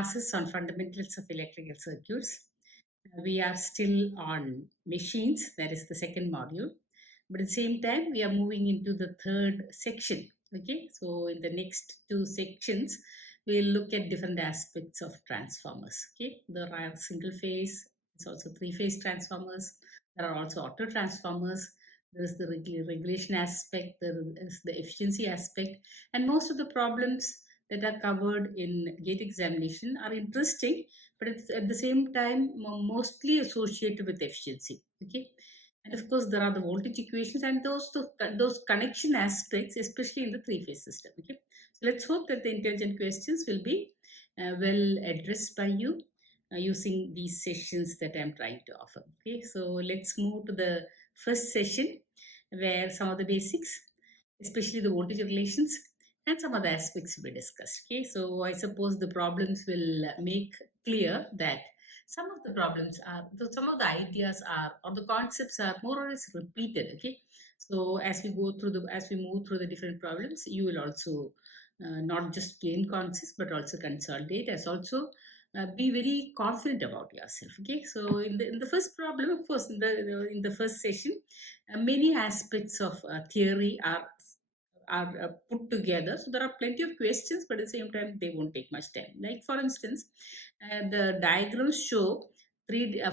classes on fundamentals of electrical circuits. We are still on machines, that is the second module. But at the same time, we are moving into the third section. Okay, so in the next two sections, we'll look at different aspects of transformers. Okay, there are single phase, there's also three phase transformers, there are also auto transformers, there is the regulation aspect, there is the efficiency aspect, and most of the problems that are covered in gate examination are interesting, but it's at the same time mostly associated with efficiency. Okay, and of course there are the voltage equations and those connection aspects, especially in the three phase system. Okay, so let's hope that the intelligent questions will be well addressed by you using these sessions that I'm trying to offer. Okay, so let's move to the first session where some of the basics, especially the voltage relations and some other aspects will be discussed. Okay, so I suppose the problems will make clear that some of the problems are, some of the ideas are, or the concepts are more or less repeated. Okay, so as we go through as we move through the different problems, you will also not just gain concepts but also consolidate, as also be very confident about yourself. Okay, so in the first problem, of course, in the first session, many aspects of theory are put together. So there are plenty of questions, but at the same time, they won't take much time. Like for instance, the diagrams show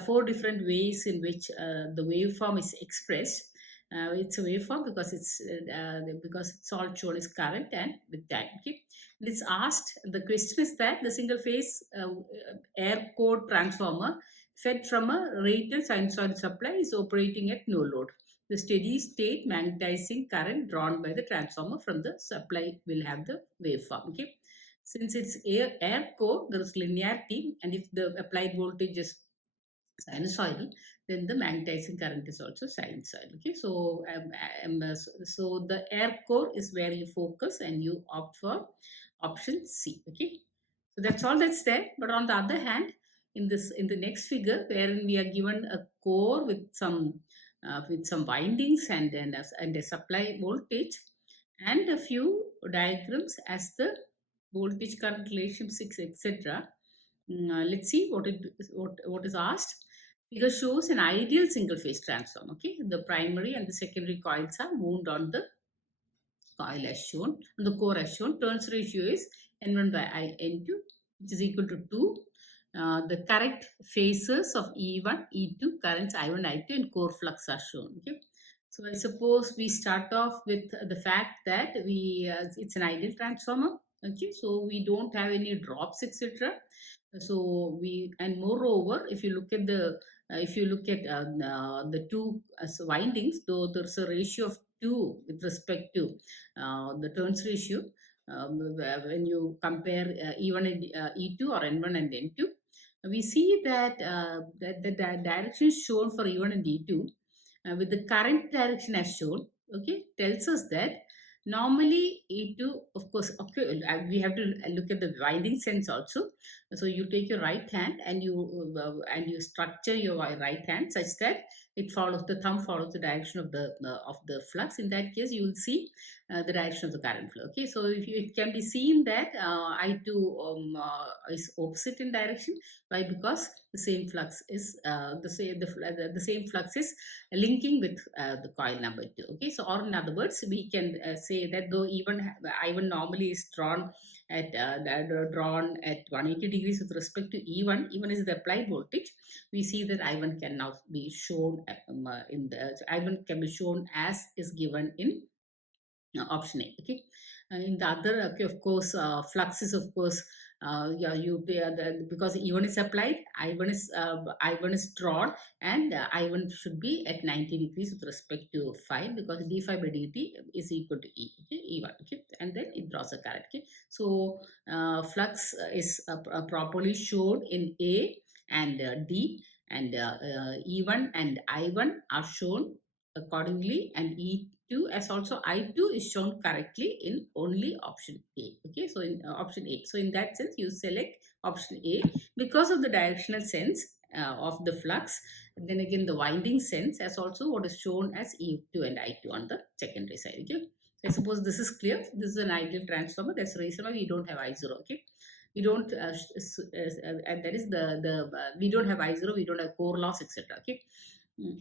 four different ways in which the waveform is expressed. It's a waveform because it's all shown as current and with time. Okay, and it's asked. The question is that the single phase air core transformer fed from a rated sinusoidal supply is operating at no load. The steady state magnetizing current drawn by the transformer from the supply will have the waveform. Okay, since it's air core, there is linearity, and if the applied voltage is sinusoidal, then the magnetizing current is also sinusoidal. Okay, so so the air core is where you focus and you opt for option C. Okay, so that's all that's there. But on the other hand, in the next figure, wherein we are given a core with some windings and a supply voltage and a few diagrams as the voltage current relationships, etc. Let's see what is asked. Figure shows an ideal single phase transformer. Okay, the primary and the secondary coils are wound on the coil as shown, and the core as shown. Turns ratio is N1 by N2, which is equal to 2. The correct phases of E1, E2, currents I1, I2, and core flux are shown. Okay, so I suppose we start off with the fact that it's an ideal transformer. Okay, so we don't have any drops, etc. So and moreover, if you look at the two windings, though there's a ratio of 2 with respect to the turns ratio. When you compare E1 and E2 or N1 and N2, we see that the direction shown for E1 and E2 with the current direction as shown, okay, tells us that normally E2, of course, okay, we have to look at the winding sense also. So you take your right hand and you structure your right hand such that the thumb follows the direction of the flux. In that case, you will see the direction of the current flow. Okay, so it can be seen that I2 is opposite in direction. Why? Because the same flux is the same flux is linking with the coil number 2. Okay, so or in other words, we can say that though even I1 normally is drawn at 180 degrees with respect to E1, even is the applied voltage, we see that I1 can now be shown I1 can be shown as is given in option A. Okay, in the other, okay, of course, flux is of course because E1 is applied, I1 is drawn, and I1 should be at 90 degrees with respect to phi, because d phi by dt is equal to E. Okay, E1. Okay, and then it draws a current. Okay, so flux is properly shown in A and D, and E1 and I1 are shown accordingly, and E2 as also I2 is shown correctly in only option A. Okay, so in option A. So in that sense, you select option A because of the directional sense of the flux. And then again, the winding sense as also what is shown as E2 and I2 on the secondary side. Okay, so I suppose this is clear. This is an ideal transformer. That's the reason why we don't have I0. Okay, we don't and that is the we don't have I0, we don't have core loss, etc. Okay.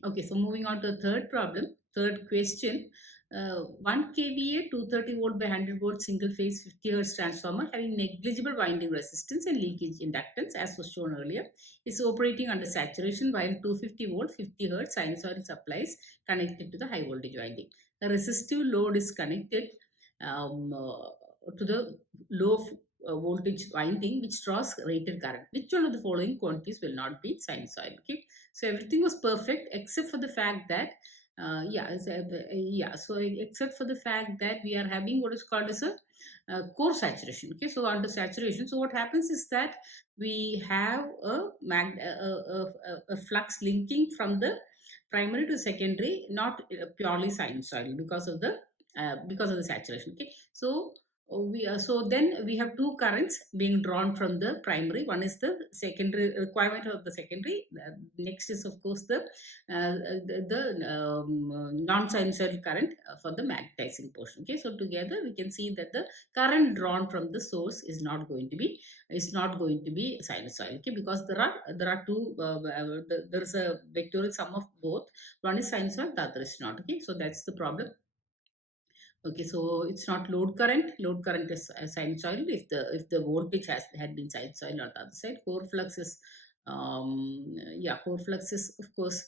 Okay, so moving on to the third problem, third question. 1 kVA 230 volt by 100 volt single phase 50 hertz transformer having negligible winding resistance and leakage inductance as was shown earlier is operating under saturation while 250 volt 50 hertz sinusoidal supplies connected to the high voltage winding. The resistive load is connected to the low voltage winding which draws rated current. Which one of the following quantities will not be sinusoidal? Okay, so everything was perfect except for the fact that so except for the fact that we are having what is called as a core saturation. Okay, so under saturation, so what happens is that we have a flux linking from the primary to secondary, not purely sinusoidal because of the saturation. Okay, so then we have two currents being drawn from the primary. One is the secondary requirement of the secondary. Next is of course the non-sinusoidal current for the magnetizing portion. Okay, so together we can see that the current drawn from the source is not going to be sinusoidal. Okay, because there are two. There is a vectorial sum of both. One is sinusoidal, the other is not. Okay, so that's the problem. Okay, so it's not load current. Load current is sinusoidal if the voltage had been sinusoidal on the other side. Core flux is core flux is of course.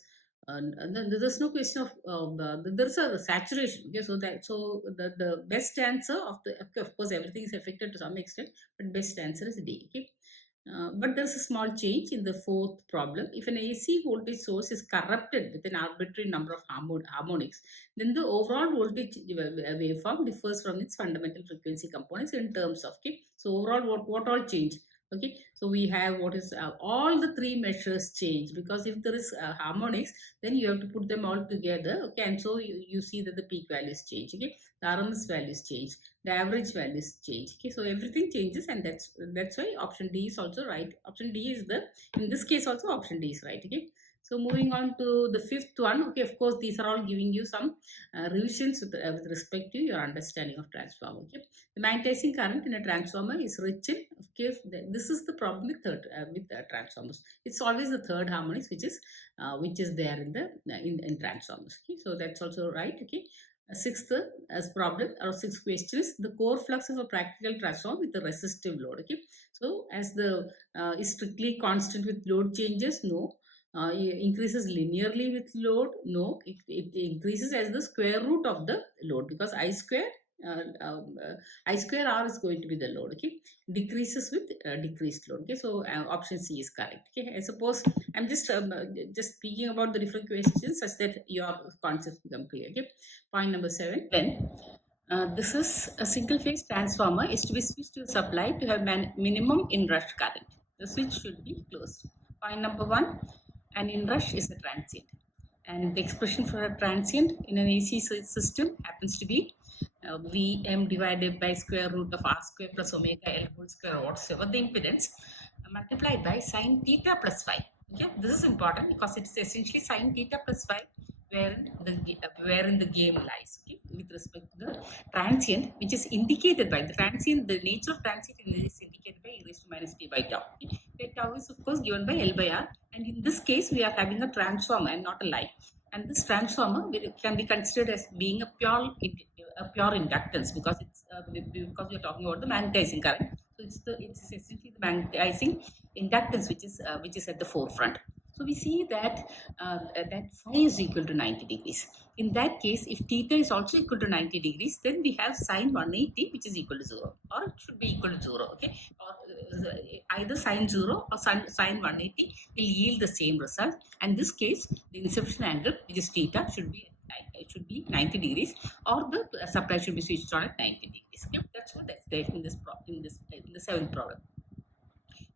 There's no question of there's a saturation. Okay, so the best answer of course everything is affected to some extent, but best answer is D. Okay. But there's a small change in the fourth problem. If an AC voltage source is corrupted with an arbitrary number of harmonics, then the overall voltage waveform differs from its fundamental frequency components in terms of, okay, so overall what all change? Okay, so we have what is all the three measures change, because if there is harmonics, then you have to put them all together. Okay, and so you see that the peak values change. Okay, the RMS values change, the average values change. Okay, so everything changes, and that's why option D is also right. Option D is in this case also option D is right. Okay, so moving on to the fifth one. Okay, of course these are all giving you some revisions with respect to your understanding of transformer. Okay, the magnetizing current in a transformer is rich in, of course, this is the problem with transformers. It's always the third harmonics which is there in transformers. Okay, so that's also right. Okay. Sixth problem or sixth question is the core flux of a practical transformer with a resistive load. Okay, so as the is strictly constant with load changes? No. Increases linearly with load? No. It increases as the square root of the load, because I square R is going to be the load. Okay, decreases with decreased load. Okay, so option C is correct. Okay, I suppose I'm just speaking about the different questions such that your concept become clear. Okay, point number 7. Then this is a single phase transformer is to be switched to supply to have minimum inrush current. The switch should be closed. Point number 1, an inrush is a transient, and the expression for a transient in an AC system happens to be Vm divided by square root of R square plus omega L whole square, or whatever the impedance, multiplied by sine theta plus phi. Okay, this is important because it's essentially sine theta plus phi wherein the game lies. Okay, with respect to the transient, which is indicated by the transient. The nature of transient is indicated by e raised to minus t by tau. Okay, where tau is of course given by L by R, and in this case we are having a transformer and not a line. And this transformer can be considered as being a pure inductance, because we are talking about the magnetizing current. So it's essentially the magnetizing inductance which is at the forefront. So we see that phi is equal to 90 degrees. In that case, if theta is also equal to 90 degrees, then we have sine 180 which is equal to 0, or it should be equal to 0. Okay, or either sine 0 or sine 180 will yield the same result. And in this case, the inception angle, which is theta, should be 90 degrees, or the supply should be switched on at 90 degrees. Okay, that's what that's there in the seventh problem.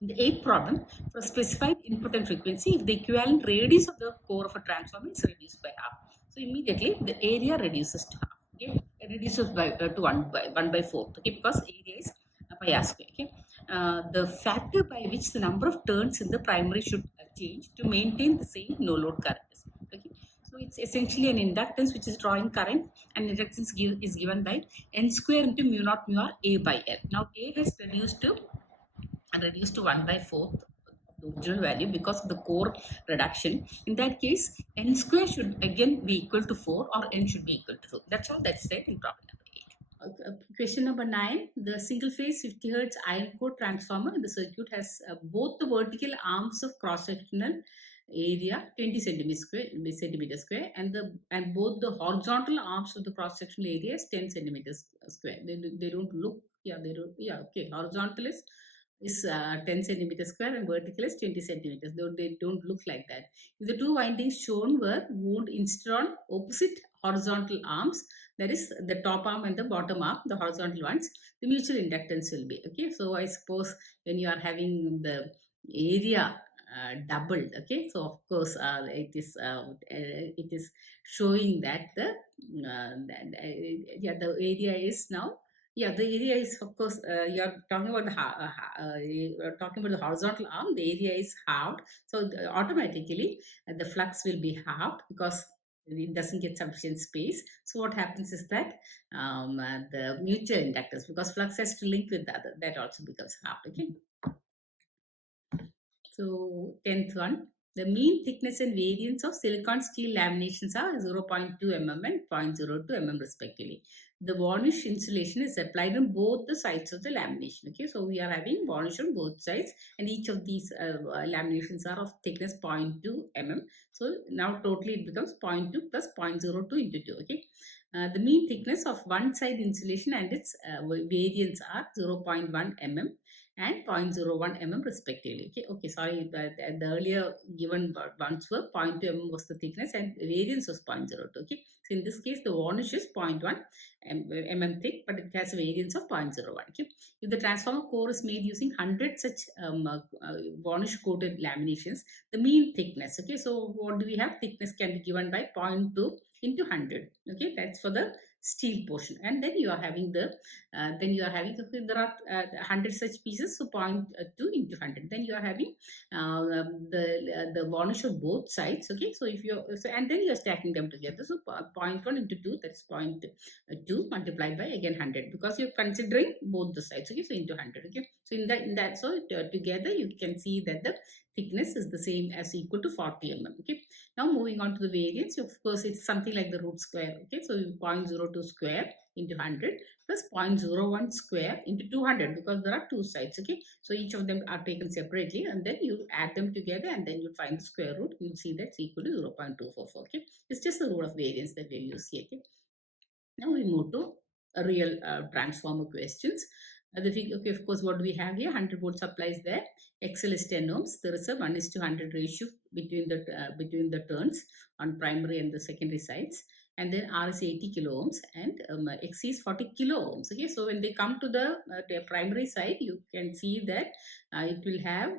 In the eighth problem, for a specified input and frequency, if the equivalent radius of the core of a transformer is reduced by half, so immediately the area reduces to half. Okay, it reduces to 1 by 4. Okay, because area is by R square. Okay, the factor by which the number of turns in the primary should change to maintain the same no load current. Okay, so it's essentially an inductance which is drawing current, and inductance is given by n square into mu naught mu r A by L. Now A has reduced to and reduced to 1 by 4th the original value because of the core reduction. In that case, n square should again be equal to 4 or n should be equal to 2. That's all that's said in problem number 8. Question number 9. The single phase 50 hertz iron core transformer in the circuit has both the vertical arms of cross sectional area 20 centimeter square and both the horizontal arms of the cross sectional area is 10 centimeters square. They don't look, yeah, they don't, yeah, okay. Horizontal is 10 centimeters square and vertical is 20 centimeters, though they don't look like that. If the two windings shown were wound instead on opposite horizontal arms, that is the top arm and the bottom arm, the horizontal ones, the mutual inductance will be, okay. So I suppose when you are having the area doubled, okay, so of course it is showing that the area is now, yeah, the area is, of course, you're talking about you're talking about the horizontal arm. The area is halved, so automatically the flux will be halved because it doesn't get sufficient space. So what happens is that the mutual inductance, because flux has to link with the other, that also becomes halved. Okay. So 10th one, the mean thickness and variance of silicon steel laminations are 0.2 mm and 0.02 mm respectively. The varnish insulation is applied on both the sides of the lamination. Okay, so we are having varnish on both sides, and each of these laminations are of thickness 0.2 mm. So now totally it becomes 0.2 plus 0.02 into 2. Okay, the mean thickness of one side insulation and its variance are 0.1 mm and 0.01 mm respectively. Okay, sorry, the earlier given ones were 0.2 mm was the thickness and variance was 0.02. Okay, so in this case the varnish is 0.1 mm thick, but it has a variance of 0.01. Okay, if the transformer core is made using 100 such varnish coated laminations, the mean thickness, okay, so what do we have? Thickness can be given by 0.2 into 100. Okay, that's for the steel portion, and then you are having the okay, there are 100 such pieces, so 0.2 into 100. Then you are having the varnish on both sides. Okay, so if you and then you are stacking them together. So 0.1 into 2, that's 0.2 multiplied by again 100, because you're considering both the sides. Okay, so into 100. Okay, so in that so together you can see that the thickness is the same as equal to 40 mm. Okay, now moving on to the variance, of course it's something like the root square. Okay, so 0.02 square into 100 plus 0.01 square into 200, because there are two sides. Okay, so each of them are taken separately and then you add them together and then you find the square root. You'll see that's equal to 0.244. Okay, it's just the rule of variance that we'll use here. Okay, now we move to a real transformer questions. Okay, of course, what do we have here? 100 volt supply is there. XL is 10 ohms. There is a 1:100 ratio between the turns on primary and the secondary sides. And then R is 80 kilo ohms and X is 40 kilo ohms. Okay, so when they come to the primary side, you can see that it will have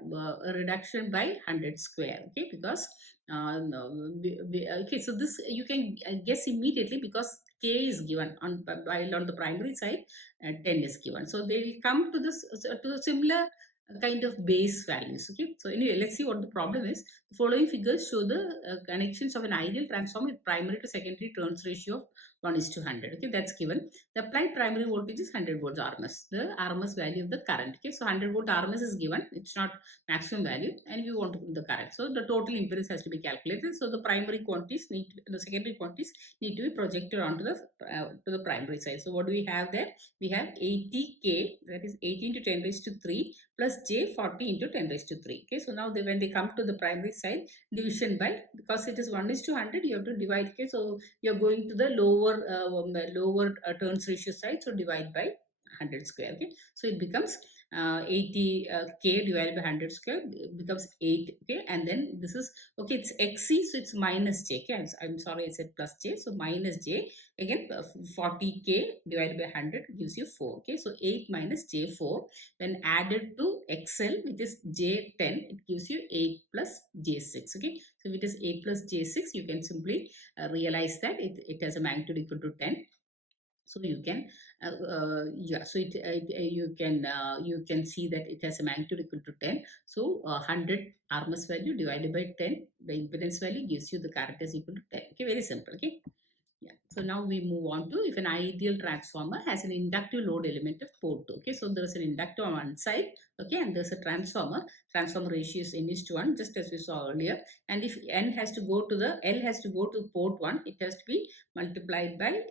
a reduction by 100 square. Okay, because okay, so this you can guess immediately because K is given while on the primary side 10 is given. So they will come to this to a similar kind of base values. Okay, so anyway, let's see what the problem is. The following figures show the connections of an ideal transformer with primary to secondary turns ratio of 1:100. Okay, that's given. The applied primary voltage is 100 volts RMS, the RMS value of the current. Okay, so 100 volt RMS is given, it's not maximum value, and we want to put the current. So the total impedance has to be calculated. So the primary quantities the secondary quantities need to be projected onto the to the primary side. So what do we have there? We have 80K, that is 18 to 10 raised to 3 plus J 40 into 10 raised to 3. Okay, so now when they come to the primary side, division by, because it is 1:100, you have to divide. Okay, so you're going to the lower turns ratio side, so divide by 100 square. Okay, so it becomes 80K divided by 100 square becomes 8. Okay, and then this is, okay, it's XC, so it's minus J. Okay, I'm sorry, I said plus J, so minus J. Again, 40K divided by 100 gives you 4. Okay, so 8 minus J4, when added to XL, which is J10, it gives you 8 plus J6. Okay, so if it is 8 plus J6, you can simply realize that it has a magnitude equal to 10. So you can yeah, so you can see that it has a magnitude equal to 10. So 100 RMS value divided by 10, the impedance value gives you the current is equal to 10. Okay, very simple. Okay, yeah. So now we move on to if an ideal transformer has an inductive load element of port 2. Okay, so there is an inductor on one side. Okay, and there's a transformer. Transformer ratio is n is to 1, just as we saw earlier. And if L has to go to port 1, it has to be multiplied by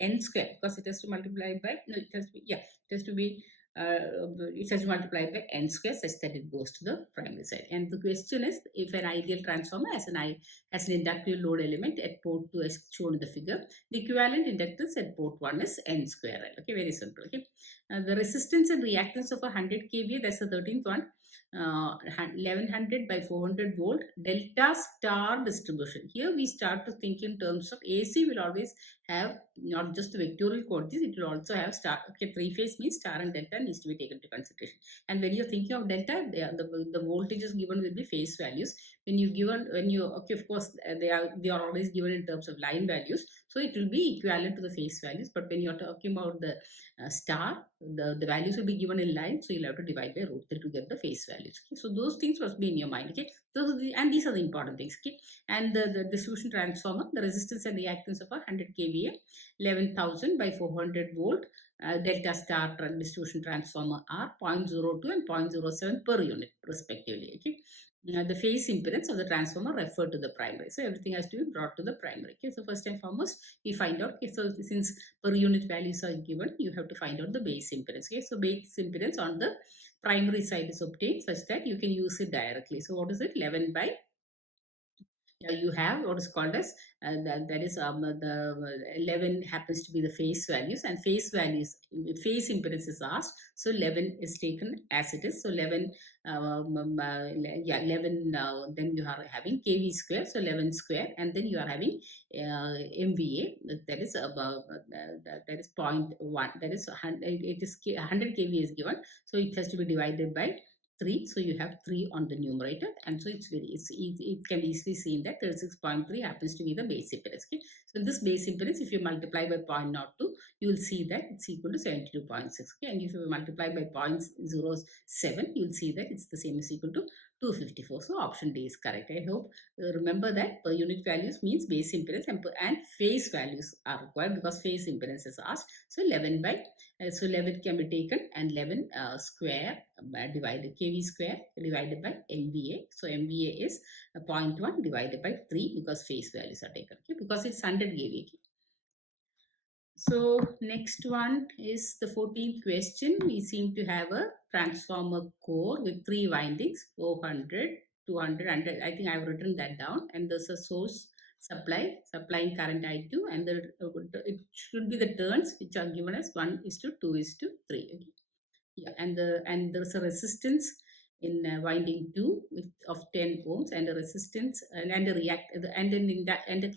n square, because it has to multiply by, no, it has to be, yeah, it has to be it has multiplied by n square such that it goes to the primary side. And the question is, if an ideal transformer has an inductive load element at port 2 as shown in the figure, the equivalent inductance at port 1 is n square. Okay, very simple. Okay, the resistance and reactance of a 100 kVA, that's the 13th one. 1100 by 400 volt delta star distribution. Here we start to think in terms of AC will always have not just the vectorial quantities, it will also have star. Okay, three phase means star and delta needs to be taken into consideration. And when you're thinking of delta, the voltage is given with the phase values. Okay, of course they are always given in terms of line values, so it will be equivalent to the phase values. But when you're talking about the star, the values will be given in line, so you'll have to divide by root 3 to get the phase values. Okay, so those things must be in your mind. Okay, and these are the important things. Okay, and the distribution transformer, the resistance and reactance of a 100 kVA, 11,000 by 400 volt delta star distribution transformer are 0.02 and 0.07 per unit respectively. Okay, the phase impedance of the transformer referred to the primary. So everything has to be brought to the primary. Okay, so first and foremost we find out. Okay, so since per unit values are given, you have to find out the base impedance. Okay, so base impedance on the primary side is obtained such that you can use it directly. So what is it? 11 by you have what is called as that is the 11 happens to be the phase values, and phase impedance is asked, so 11 is taken as it is. So 11 11 then you are having kV square, so 11 square, and then you are having MVA, that is 0.1, that is 100 kV is given, so it has to be divided by 3, so you have 3 on the numerator, and so it can be easily seen that 36.3 happens to be the base impedance. Okay, so this base impedance, if you multiply by 0.02, you will see that it's equal to 72.6. Okay, and if you multiply by 0.07, you will see that it's the same as equal to 254. So option D is correct. I hope remember that per unit values means base impedance, and phase values are required because phase impedance is asked. So 11 by so 11 can be taken, and 11 square divided kV square divided by MVA. So MVA is 0.1 divided by 3 because phase values are taken. Okay, because it's 100 kV. So next one is the 14th question. We seem to have a transformer core with 3 windings, 400, 200, and I think I've written that down. And there's a source supplying current I2, and it should be the turns which are given as 1:2:3. Okay. Yeah, and there's a resistance in winding 2 of 10 ohms, and a resistance and a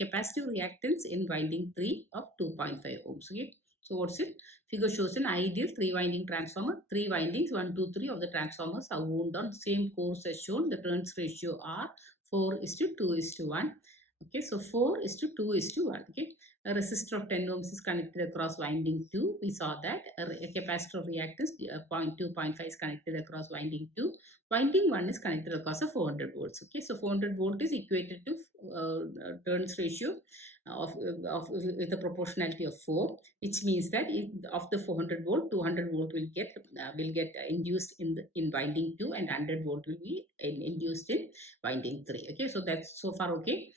capacitive reactance in winding 3 of 2.5 ohms. Okay, so what's it? Figure shows an ideal 3-winding transformer. 3 windings, 1, 2, 3 of the transformers are wound on same course as shown. The turns ratio are 4:2:1. Okay, so 4:2:1. Okay, a resistor of 10 ohms is connected across winding 2. We saw that a capacitor of reactance 0.2, 0.5 is connected across winding 2. Winding 1 is connected across a 400 volts. Okay, so 400 volt is equated to turns ratio with a proportionality of 4, which means that of the 400 volt, 200 volt will get induced in winding 2, and 100 volt will be induced in winding 3. Okay, so that's so far okay.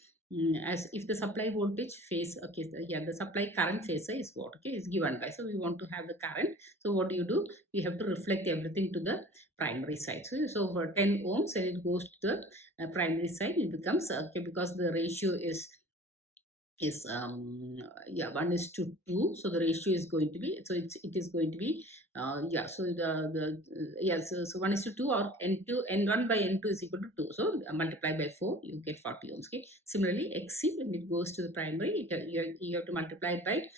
As if the supply voltage phase, okay, so yeah, the supply current phasor is what, okay, is given by, so we want to have the current. So what do? We have to reflect everything to the primary side. So for 10 ohms, and it goes to the primary side, it becomes okay, because the ratio is 1:2, so the ratio is going to be, so it is going to be so 1:2, or n1 by n2 is equal to 2, so multiply by 4, you get 40 ohms. Okay, similarly XC, when it goes to the primary, you have to multiply by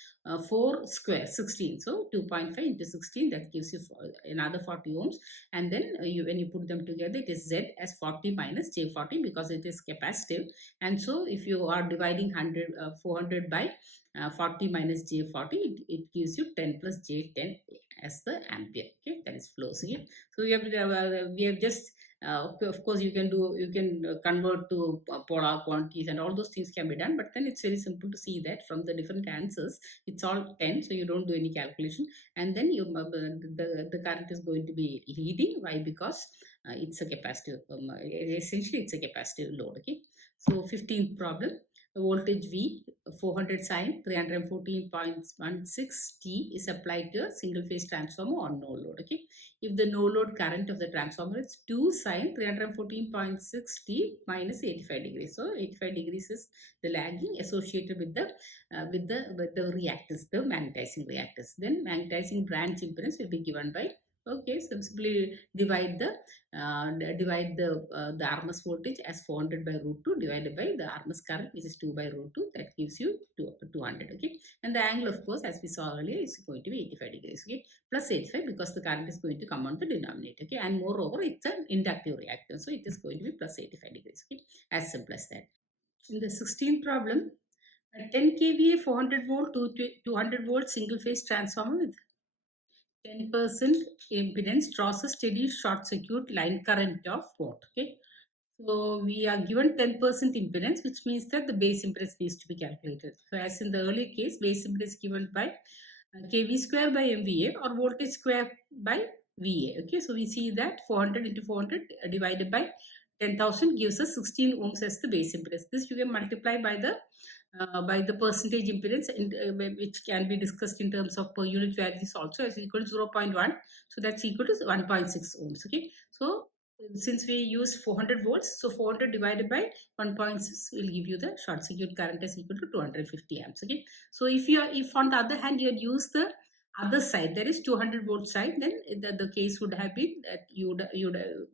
4 square, 16, so 2.5 into 16, that gives you another 40 ohms. And then when you put them together, it is Z as 40 minus J40 because it is capacitive. And so if you are dividing 400 by 40 minus J40, it gives you 10 plus J10 as the ampere. Okay, that is flows here. So we have just Of course, you can convert to polar quantities and all those things can be done. But then it's very simple to see that from the different answers, it's all 10, so you don't do any calculation, and then the current is going to be leading. Why? Because it's a capacitive. Essentially, it's a capacitive load. Okay. So 15th problem. Voltage V 400 sine 314.16 T is applied to a single phase transformer on no load. Okay. If the no load current of the transformer is 2 sine 314.6 T minus 85 degrees. So 85 degrees is the lagging associated with the reactance, the magnetizing reactance. Then magnetizing branch impedance will be given by, okay, so simply divide the RMS voltage as 400 by root 2 divided by the RMS current, which is 2 by root 2. That gives you 200. Okay. And the angle, of course, as we saw earlier, is going to be 85 degrees. Okay. Plus 85 because the current is going to come on the denominator. Okay. And moreover, it's an inductive reactor. So it is going to be plus 85 degrees. Okay. As simple as that. In the 16th problem, a 10 kVA 400 volt to 200 volt single phase transformer with 10% impedance draws a steady short circuit line current of what? Okay. So we are given 10% impedance, which means that the base impedance needs to be calculated. So as in the earlier case, base impedance given by kV square by MVA or voltage square by VA. Okay, so we see that 400 into 400 divided by 10,000 gives us 16 ohms as the base impedance. This you can multiply by the percentage impedance, which can be discussed in terms of per unit values also, as equal to 0.1. So that's equal to 1.6 ohms. Okay, so since we use 400 volts, so 400 divided by 1.6 will give you the short circuit current as equal to 250 amps. Okay, so if on the other hand you had used the other side, that is 200 volt side, then the case would have been that you would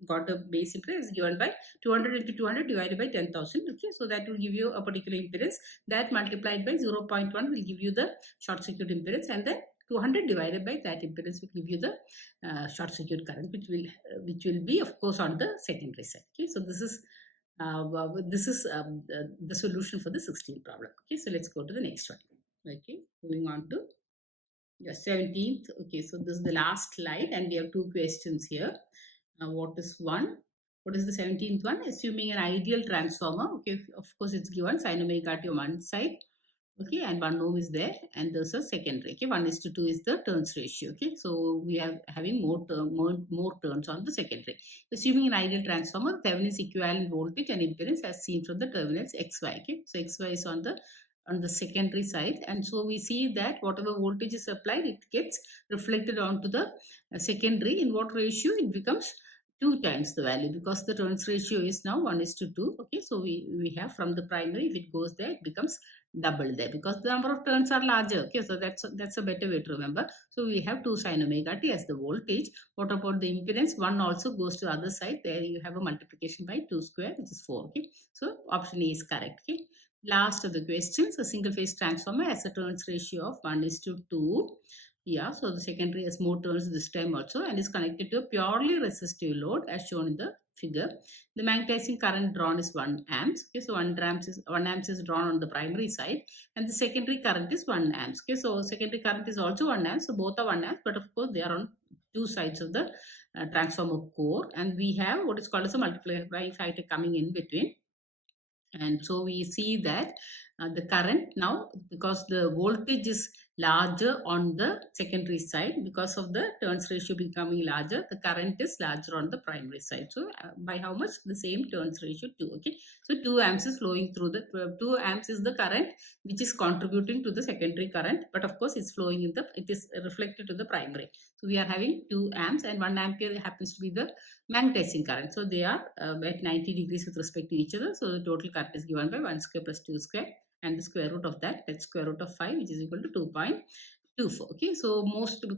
got a base impedance given by 200 into 200 divided by 10,000. Okay, so that will give you a particular impedance, that multiplied by 0.1 will give you the short circuit impedance, and then 200 divided by that impedance will give you the short circuit current, which will be, of course, on the secondary side. Okay, so this is the solution for the 16th problem. Okay, so let's go to the next one. Okay, moving on to the 17th. Okay, so this is the last slide, and we have two questions here. What is one? What is the 17th one? Assuming an ideal transformer. Okay, of course, it's given sine omega t on one side. Okay, and 1 ohm is there, and there's a secondary. Okay, 1:2 is the turns ratio. Okay, so we are having more turns on the secondary. Assuming an ideal transformer, Thevenin's equivalent voltage and impedance as seen from the terminals XY. Okay, so XY is on the secondary side, and so we see that whatever voltage is applied, it gets reflected onto the secondary. In what ratio? It becomes 2 times the value, because the turns ratio is now 1:2. Okay, so we have from the primary, if it goes there, it becomes double there, because the number of turns are larger. Okay, so that's a better way to remember. So we have 2 sine omega t as the voltage. What about the impedance? 1 also goes to the other side. There you have a multiplication by 2 square, which is 4. Okay, so option A is correct. Okay, last of the questions. A single phase transformer has a turns ratio of 1:2. Yeah, so the secondary has more turns this time also, and is connected to a purely resistive load as shown in the figure. The magnetizing current drawn is 1 amps. Okay, so 1 amps is drawn on the primary side, and the secondary current is 1 amps. Okay, so secondary current is also 1 amp, so both are 1 amp, but of course they are on two sides of the transformer core, and we have what is called as a multiplying factor coming in between. And so we see that the current now, because the voltage is larger on the secondary side, because of the turns ratio becoming larger, the current is larger on the primary side. So by how much? The same turns ratio 2. Okay, so 2 amps is flowing through the 2 amps is the current which is contributing to the secondary current, but of course it's flowing in the, it is reflected to the primary. So we are having 2 amps, and 1 ampere happens to be the magnetizing current. So they are at 90 degrees with respect to each other. So the total current is given by 1 square plus 2 square, and the square root of that, that's square root of 5, which is equal to 2.24. Okay, so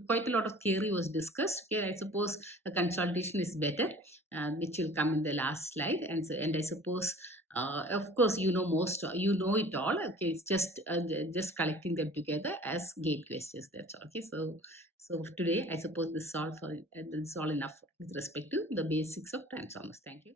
quite a lot of theory was discussed. Okay, I suppose a consultation is better, which will come in the last slide. And I suppose, of course, you know it all. Okay, it's just collecting them together as gate questions. That's all. Okay, so today I suppose this is all enough with respect to the basics of transformers. Thank you.